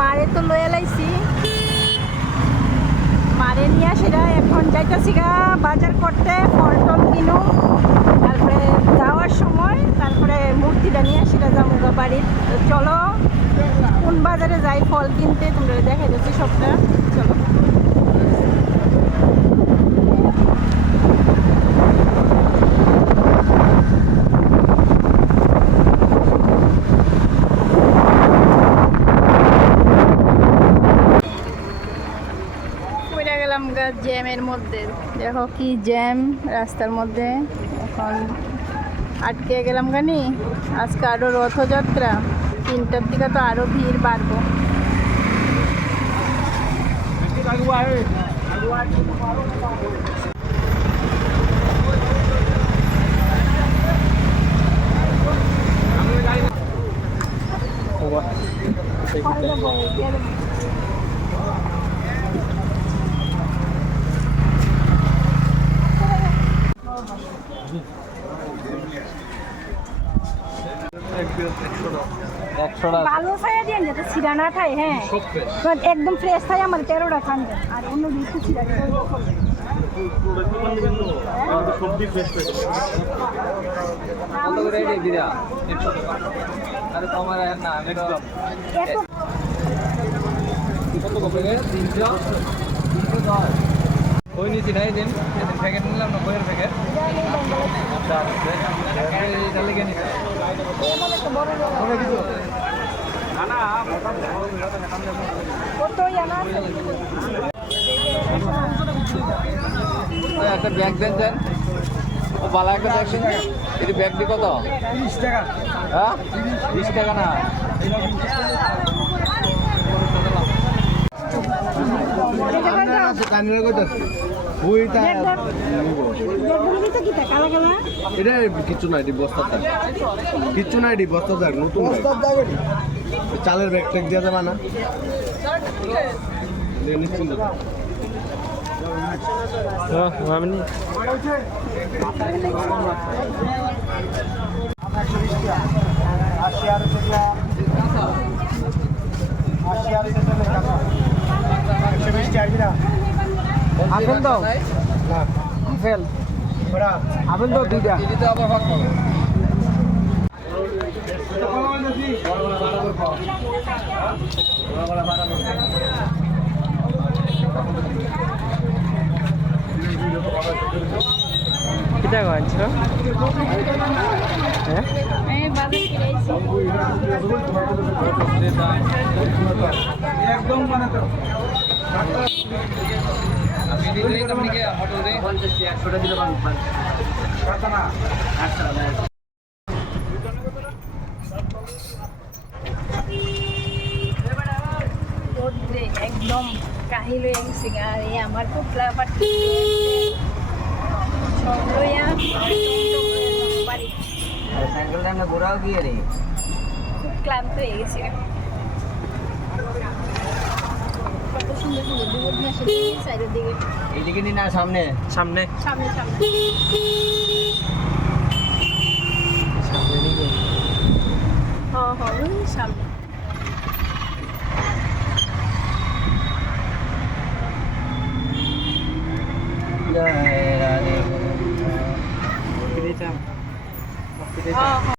মারে তো লয়ে লাইছি, মারে নিয়ে সেটা এখন যাইতেছি গা বাজার করতে, ফল টল কিনো, তারপরে যাওয়ার সময় তারপরে মূর্তিটা নিয়ে সেটা যাবো গা বাড়ির। তো চলো কোন বাজারে যাই ফল কিনতে, তোমরা দেখা যাচ্ছে সবটা। চলো জ্যামের মধ্যে, দেখো কি জ্যাম রাস্তার মধ্যে। এখন আটকে গেলাম গানি। আজকে আরো রথযাত্রা, 3টার দিকে তো আরো ভিড় বাড়বো। ভালো ছায়া দিয়ে যেতে ছিড়া না খাই। হ্যাঁ একদম ফ্রেশ ছাই আমার 13টা খান আর অন্য কিছু ছিড়া ওই নিচে নাই দিন প্যাকেট নিলাম না, বইয়ের প্যাকেট একটা ব্যাগ দেন দেন, ও বালা একটা ব্যাগ দেন। এটি ব্যাগটি কত? 30 টাকা। হ্যাঁ 20 টাকা না, এটা কিচ্ছু নাই, বস্তা কিচ্ছু নাই, বস্তা থাক নতুন চালের ব্যাগ ট্যাগ দিয়ে যাবে না নিশ্চিন্ত। আপেল দাও, আপেল আপেল দাও 2টা। আবার ভাগ করো। কিটা গঞ্জ হ্যাঁ একদম মানে তো আমি দিলে আপনি কি হোটেল রে 50 100 টাকা দিলে পান কথা না 800 টাকা একদম কাহিল হয়ে গেছে আর এই আমার তো পার্টি সব লইয়া বাড়ি সাইকেল টানা ঘোরাও গিয়ে রে, খুব ক্লান্ত হয়ে গেছে। কত সুন্দর সুন্দর দুধ নিয়ে আসে সাইডের দিকে, এইদিকে নি না সামনে সামনে সামনে সামনে হ্যাঁ হ্যাঁ সামনে।